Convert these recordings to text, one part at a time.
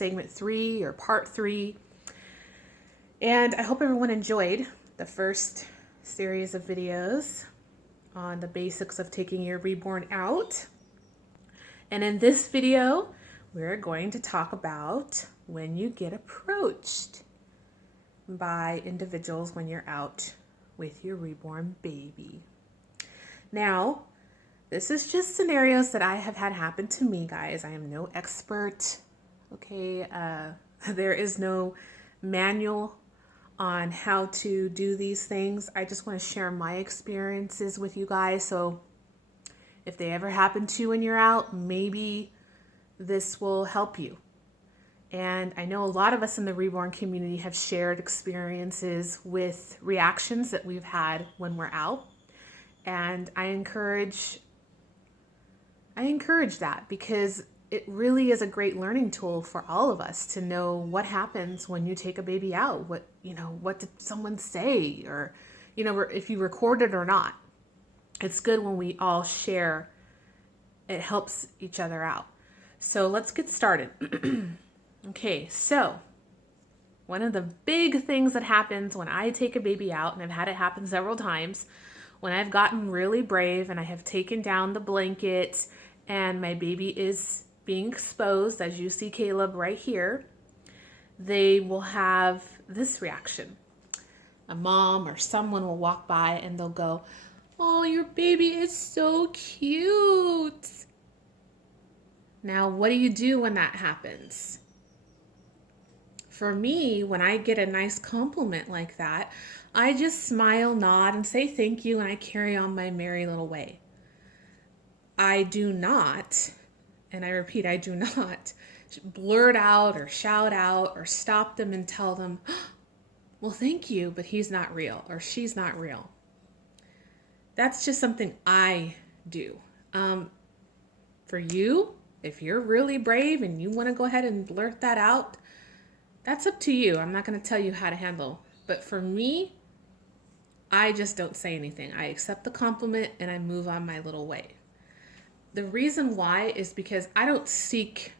segment 3 or part 3. And I hope everyone enjoyed the first series of videos on the basics of taking your reborn out. And in this video, we're going to talk about when you get approached by individuals when you're out with your reborn baby. Now, this is just scenarios that I have had happen to me, guys. I am no expert, okay? There is no manual on how to do these things. I just want to share my experiences with you guys. So if they ever happen to you when you're out, maybe this will help you. And I know a lot of us in the Reborn community have shared experiences with reactions that we've had when we're out. And I encourage that because it really is a great learning tool for all of us to know what happens when you take a baby out. What did someone say? Or, if you record it or not. It's good when we all share. It helps each other out. So let's get started. Okay, so one of the big things that happens when I take a baby out, and I've had it happen several times, when I've gotten really brave and I have taken down the blanket and my baby is being exposed, as you see Caleb right here, they will have this reaction. A mom or someone will walk by and they'll go, "Oh, your baby is so cute." Now, what do you do when that happens? For me, when I get a nice compliment like that, I just smile, nod, and say thank you, and I carry on my merry little way. I do not, and I repeat, I do not blurt out or shout out or stop them and tell them, "Well, thank you, but he's not real," or "she's not real." That's just something I do. For you, if you're really brave and you want to go ahead and blurt that out, that's up to you. I'm not going to tell you how to handle. But for me, I just don't say anything. I accept the compliment and I move on my little way. The reason why is because I don't seek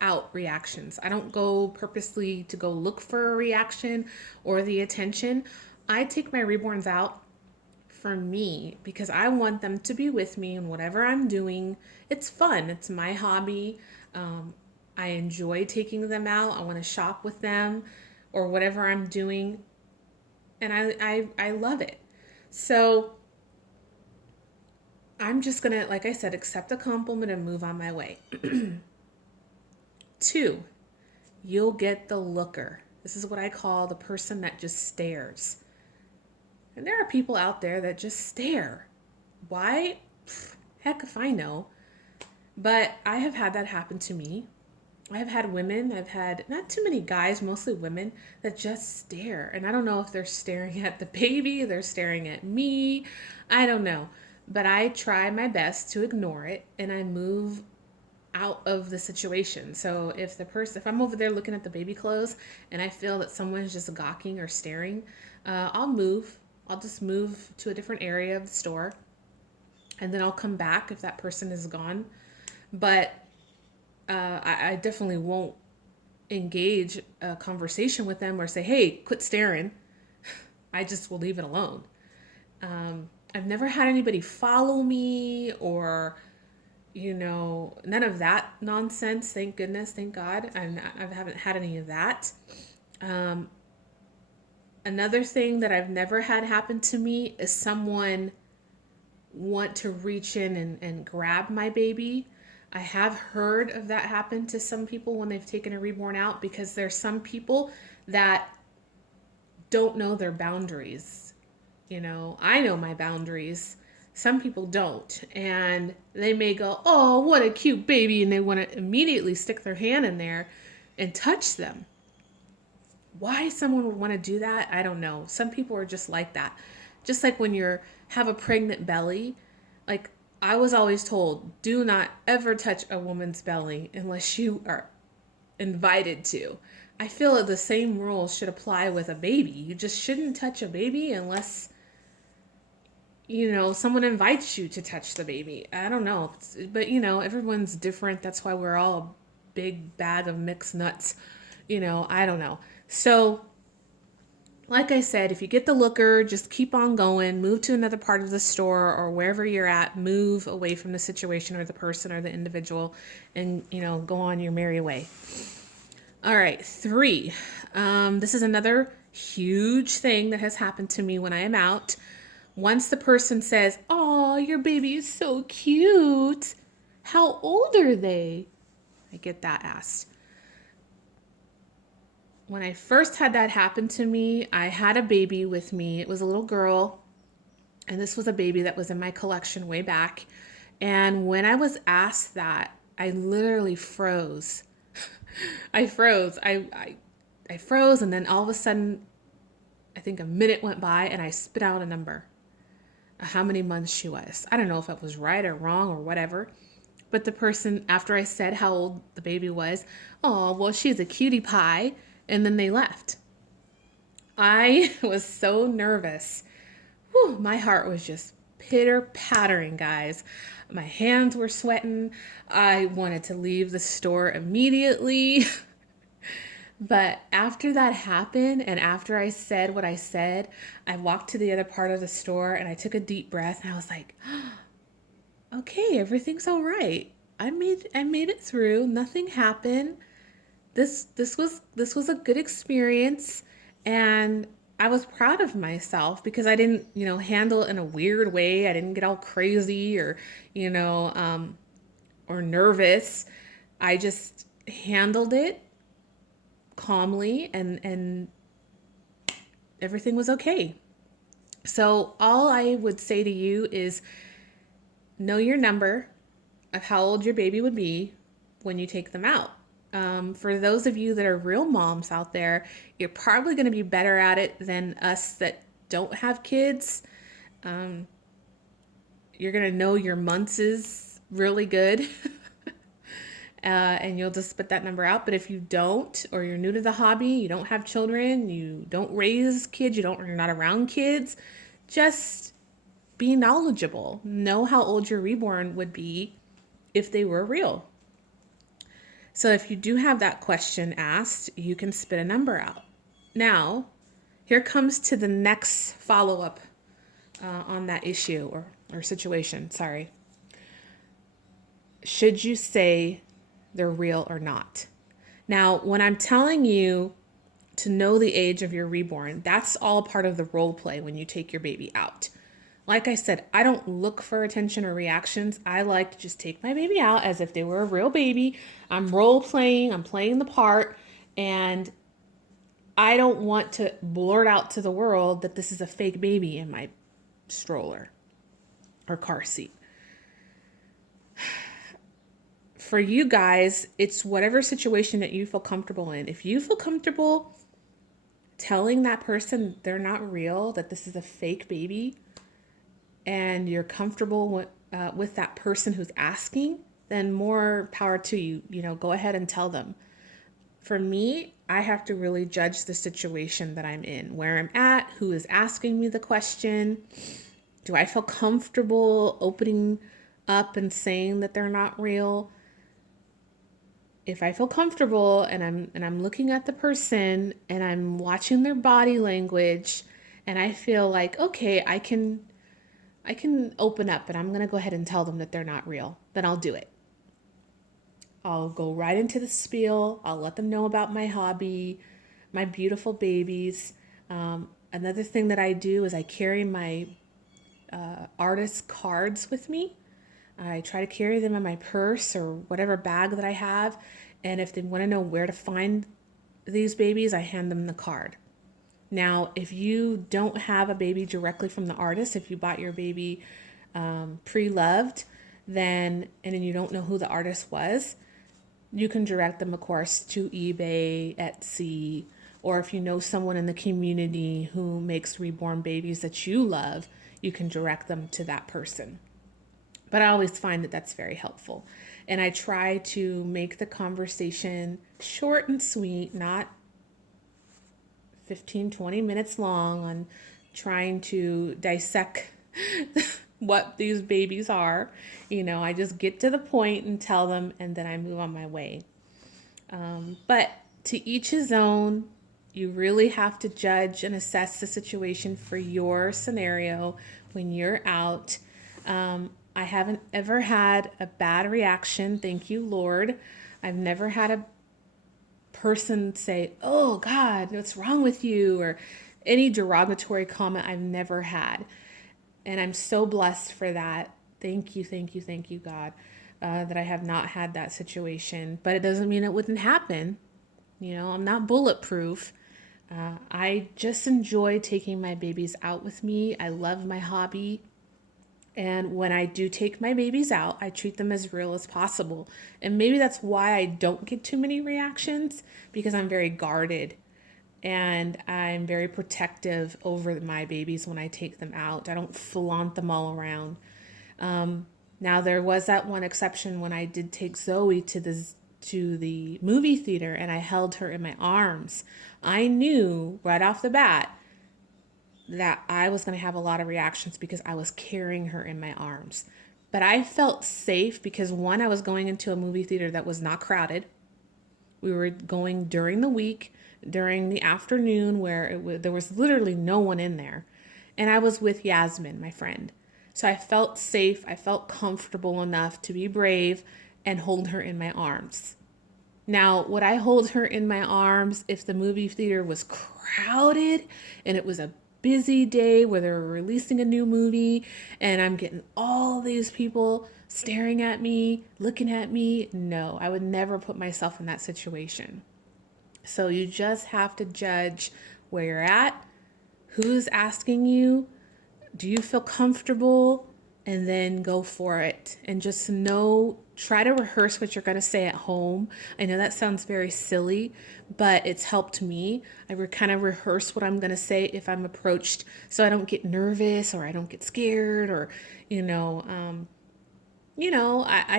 out reactions. I don't go purposely to go look for a reaction or the attention. I take my reborns out for me because I want them to be with me in whatever I'm doing. It's fun. It's my hobby. I enjoy taking them out. I want to shop with them or whatever I'm doing. And I love it. So I'm just going to, like I said, accept the compliment and move on my way. 2, you'll get the looker. This is what I call the person that just stares. And there are people out there that just stare. Why? Heck if I know. But I have had that happen to me. I've had women, I've had not too many guys, mostly women, that just stare. And I don't know if they're staring at the baby, they're staring at me. I don't know. But I try my best to ignore it and I move out of the situation. So if I'm over there looking at the baby clothes and I feel that someone's just gawking or staring, I'll move. I'll just move to a different area of the store and then I'll come back if that person is gone. But I definitely won't engage a conversation with them or say, "Hey, quit staring." I just will leave it alone. I've never had anybody follow me or, none of that nonsense. Thank goodness, thank God. I haven't had any of that. Another thing that I've never had happen to me is someone want to reach in and grab my baby. I have heard of that happen to some people when they've taken a reborn out because there's some people that don't know their boundaries. I know my boundaries. Some people don't. And they may go, "Oh, what a cute baby." And they want to immediately stick their hand in there and touch them. Why someone would want to do that, I don't know. Some people are just like that. Just like when you have a pregnant belly, like I was always told, do not ever touch a woman's belly unless you are invited to. I feel that the same rules should apply with a baby. You just shouldn't touch a baby unless, someone invites you to touch the baby. I don't know. But, everyone's different. That's why we're all big bag of mixed nuts. I don't know. So like I said, if you get the looker, just keep on going, move to another part of the store or wherever you're at, move away from the situation or the person or the individual and, go on your merry way. All right, 3. This is another huge thing that has happened to me when I am out. Once the person says, "Oh, your baby is so cute. How old are they?" I get that asked. When I first had that happen to me, I had a baby with me. It was a little girl, and this was a baby that was in my collection way back. And when I was asked that, I literally froze. I froze. I froze, and then all of a sudden, I think a minute went by, and I spit out a number, how many months she was. I don't know if it was right or wrong or whatever. But the person, after I said how old the baby was, "Oh, well, she's a cutie pie," and then they left. I was so nervous. Whew, my heart was just pitter-pattering, guys. My hands were sweating. I wanted to leave the store immediately. But after that happened, and after I said what I said, I walked to the other part of the store and I took a deep breath and I was like, okay, everything's all right. I made it through. Nothing happened. This was a good experience, and I was proud of myself because I didn't, handle it in a weird way. I didn't get all crazy or, or nervous. I just handled it calmly, and everything was okay. So all I would say to you is know your number of how old your baby would be when you take them out. For those of you that are real moms out there, you're probably going to be better at it than us that don't have kids. You're going to know your months is really good. And you'll just spit that number out. But if you don't, or you're new to the hobby, you don't have children, you don't raise kids, you're not around kids, just be knowledgeable. Know how old your reborn would be if they were real. So if you do have that question asked, you can spit a number out. Now, here comes to the next follow-up on that issue or situation, sorry. Should you say they're real or not? Now, when I'm telling you to know the age of your reborn, that's all part of the role play when you take your baby out. Like I said, I don't look for attention or reactions. I like to just take my baby out as if they were a real baby. I'm role playing, I'm playing the part, and I don't want to blurt out to the world that this is a fake baby in my stroller or car seat. For you guys, it's whatever situation that you feel comfortable in. If you feel comfortable telling that person they're not real, that this is a fake baby, and you're comfortable with that person who's asking, then more power to you. Go ahead and tell them. For me, I have to really judge the situation that I'm in, where I'm at, who is asking me the question. Do I feel comfortable opening up and saying that they're not real? If I feel comfortable and I'm looking at the person and I'm watching their body language and I feel like, okay, I can open up and I'm going to go ahead and tell them that they're not real, then I'll do it. I'll go right into the spiel. I'll let them know about my hobby, my beautiful babies. Another thing that I do is I carry my artist cards with me. I try to carry them in my purse or whatever bag that I have. And if they want to know where to find these babies, I hand them the card. Now, if you don't have a baby directly from the artist, if you bought your baby pre-loved, and then you don't know who the artist was, you can direct them, of course, to eBay, Etsy, or if you know someone in the community who makes reborn babies that you love, you can direct them to that person. But I always find that that's very helpful. And I try to make the conversation short and sweet, not 15, 20 minutes long on trying to dissect what these babies are. I just get to the point and tell them, and then I move on my way. But to each his own. You really have to judge and assess the situation for your scenario when you're out. I haven't ever had a bad reaction. Thank you, Lord. I've never had a person say, "Oh God, what's wrong with you?" or any derogatory comment. I've never had. And I'm so blessed for that. Thank you, thank you, thank you, God, that I have not had that situation. But it doesn't mean it wouldn't happen. I'm not bulletproof. I just enjoy taking my babies out with me. I love my hobby. And when I do take my babies out, I treat them as real as possible. And maybe that's why I don't get too many reactions, because I'm very guarded and I'm very protective over my babies when I take them out. I don't flaunt them all around. Now there was that one exception when I did take Zoe to the movie theater and I held her in my arms. I knew right off the bat that I was going to have a lot of reactions because I was carrying her in my arms. But I felt safe because, one, I was going into a movie theater that was not crowded. We were going during the week, during the afternoon, where there was literally no one in there. And I was with Yasmin, my friend. So I felt safe. I felt comfortable enough to be brave and hold her in my arms. Now, would I hold her in my arms if the movie theater was crowded and it was a busy day where they were releasing a new movie and I'm getting all these people staring at me, looking at me? No, I would never put myself in that situation. So you just have to judge where you're at, who's asking you, do you feel comfortable, and then go for it. And just know, try to rehearse what you're going to say at home. I know that sounds very silly, but it's helped me. I kind of rehearse what I'm going to say if I'm approached, so I don't get nervous or I don't get scared, or I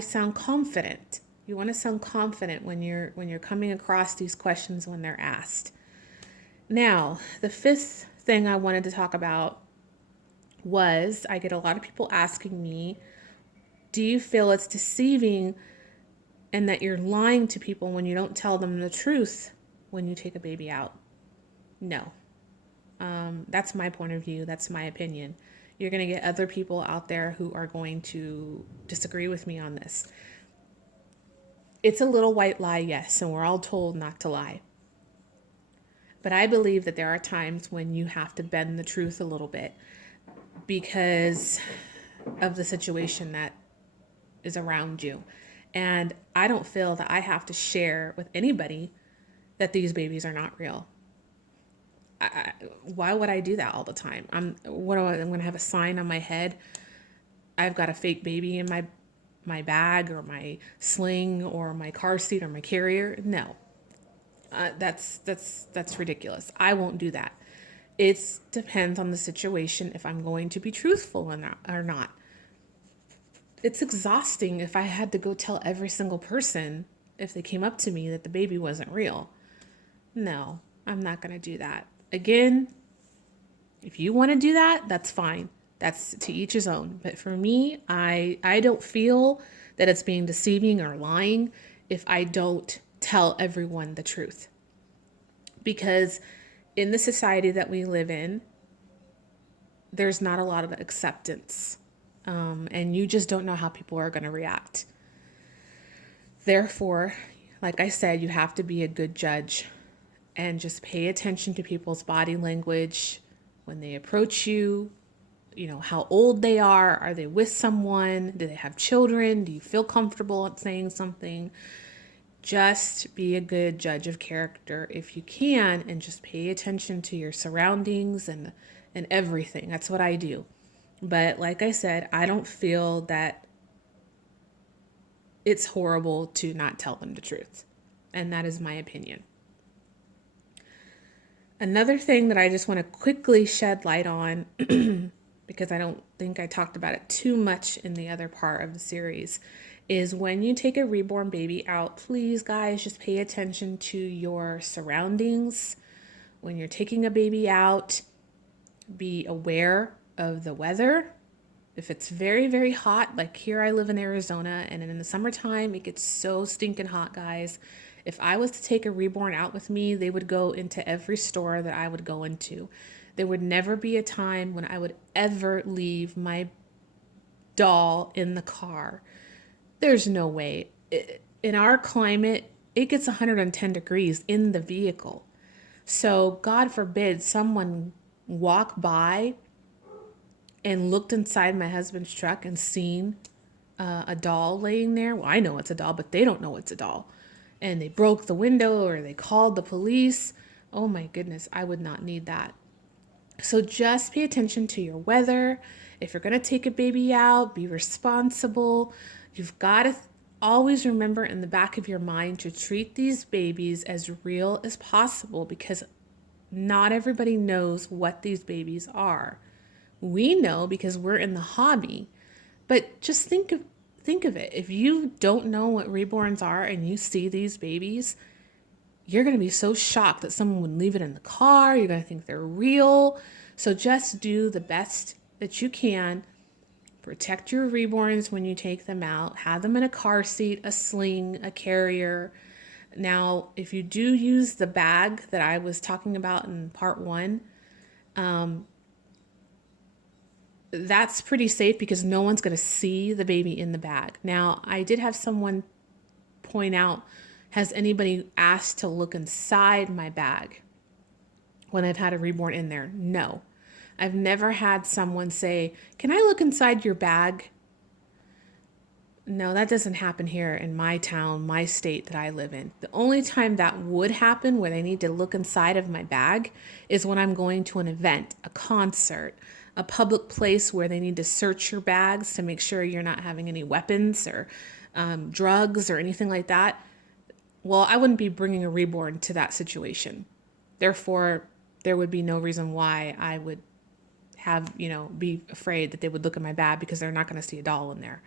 sound confident. You want to sound confident when you're coming across these questions when they're asked. Now, the fifth thing I wanted to talk about was, I get a lot of people asking me, do you feel it's deceiving and that you're lying to people when you don't tell them the truth when you take a baby out? No. That's my point of view. That's my opinion. You're going to get other people out there who are going to disagree with me on this. It's a little white lie, yes, and we're all told not to lie. But I believe that there are times when you have to bend the truth a little bit because of the situation that is around you. And I don't feel that I have to share with anybody that these babies are not real. Why would I do that all the time? I'm going to have a sign on my head. I've got a fake baby in my bag or my sling or my car seat or my carrier. No, that's ridiculous. I won't do that. It depends on the situation if I'm going to be truthful or not. It's exhausting if I had to go tell every single person if they came up to me that the baby wasn't real. No, I'm not going to do that. Again, if you want to do that, that's fine. That's to each his own. But for me, I don't feel that it's being deceiving or lying if I don't tell everyone the truth. Because in the society that we live in, there's not a lot of acceptance. And you just don't know how people are going to react. Therefore, like I said, you have to be a good judge and just pay attention to people's body language when they approach you. How old they are they with someone? Do they have children? Do you feel comfortable at saying something? Just be a good judge of character if you can, and just pay attention to your surroundings and everything. That's what I do. But like I said, I don't feel that it's horrible to not tell them the truth. And that is my opinion. Another thing that I just want to quickly shed light on, because I don't think I talked about it too much in the other part of the series, is when you take a reborn baby out, please, guys, just pay attention to your surroundings. When you're taking a baby out, be aware of the weather. If it's very, very hot, like here I live in Arizona, and in the summertime, it gets so stinking hot, guys. If I was to take a reborn out with me, they would go into every store that I would go into. There would never be a time when I would ever leave my doll in the car. There's no way. In our climate, it gets 110 degrees in the vehicle. So God forbid someone walk by and looked inside my husband's truck and seen a doll laying there. Well, I know it's a doll, but they don't know it's a doll. And they broke the window or they called the police. Oh my goodness, I would not need that. So just pay attention to your weather. If you're going to take a baby out, be responsible. You've got to always remember in the back of your mind to treat these babies as real as possible, because not everybody knows what these babies are. We know because we're in the hobby, but just think of it. If you don't know what reborns are and you see these babies, you're going to be so shocked that someone would leave it in the car. You're going to think they're real. So just do the best that you can. Protect your reborns when you take them out. Have them in a car seat, a sling, a carrier. Now, if you do use the bag that I was talking about in part 1, that's pretty safe because no one's going to see the baby in the bag. Now, I did have someone point out, has anybody asked to look inside my bag when I've had a reborn in there? No. I've never had someone say, can I look inside your bag? No, that doesn't happen here in my town, my state that I live in. The only time that would happen where they need to look inside of my bag is when I'm going to an event, a concert, a public place where they need to search your bags to make sure you're not having any weapons or drugs or anything like that. Well, I wouldn't be bringing a reborn to that situation. Therefore, there would be no reason why I would have, be afraid that they would look at my bag, because they're not going to see a doll in there.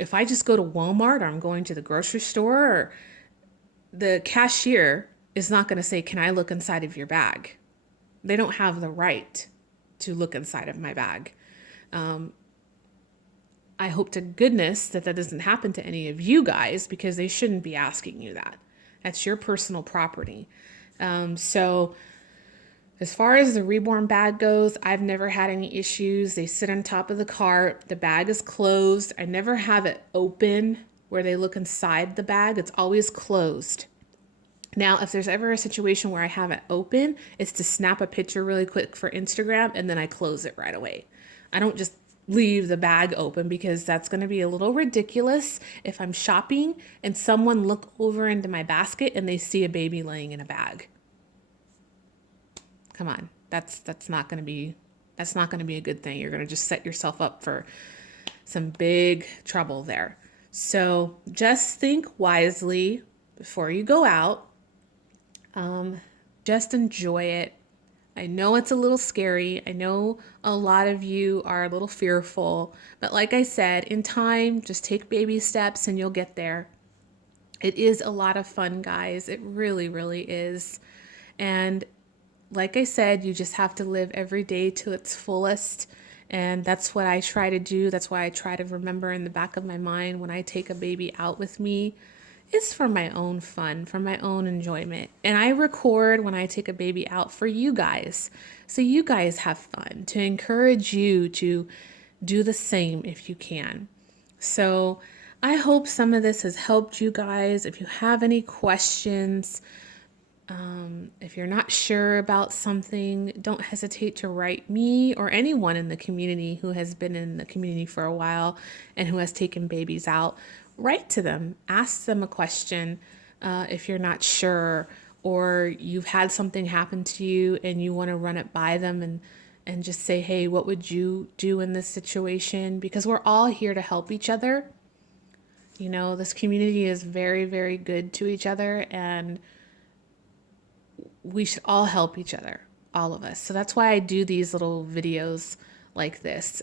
If I just go to Walmart or I'm going to the grocery store, or the cashier is not going to say, can I look inside of your bag? They don't have the right to look inside of my bag. I hope to goodness that doesn't happen to any of you guys, because they shouldn't be asking you that. That's your personal property. So as far as the reborn bag goes, I've never had any issues. They sit on top of the cart. The bag is closed. I never have it open where they look inside the bag. It's always closed. Now, if there's ever a situation where I have it open, it's to snap a picture really quick for Instagram, and then I close it right away. I don't just leave the bag open, because that's going to be a little ridiculous if I'm shopping and someone look over into my basket and they see a baby laying in a bag. Come on, that's not going to be a good thing. You're going to just set yourself up for some big trouble there. So just think wisely before you go out. Just enjoy it. I know it's a little scary. I know a lot of you are a little fearful, but like I said, in time, just take baby steps and you'll get there. It is a lot of fun, guys. It really, really is. And like I said, you just have to live every day to its fullest. And that's what I try to do. That's why I try to remember in the back of my mind when I take a baby out with me. It's for my own fun, for my own enjoyment. And I record when I take a baby out for you guys, so you guys have fun, to encourage you to do the same if you can. So I hope some of this has helped you guys. If you have any questions, if you're not sure about something, don't hesitate to write me or anyone in the community who has been in the community for a while and who has taken babies out. Write to them, ask them a question if you're not sure, or you've had something happen to you and you want to run it by them and just say, hey, what would you do in this situation? Because we're all here to help each other. This community is very, very good to each other, and we should all help each other, all of us. So that's why I do these little videos like this.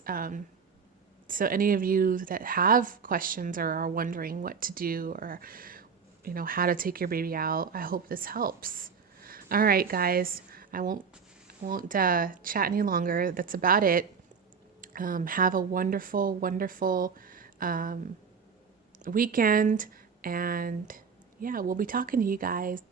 So any of you that have questions or are wondering what to do, or, how to take your baby out, I hope this helps. All right, guys, I won't chat any longer. That's about it. Have a wonderful, wonderful weekend, and Yeah, we'll be talking to you guys